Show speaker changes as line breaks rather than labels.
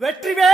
Vetrivel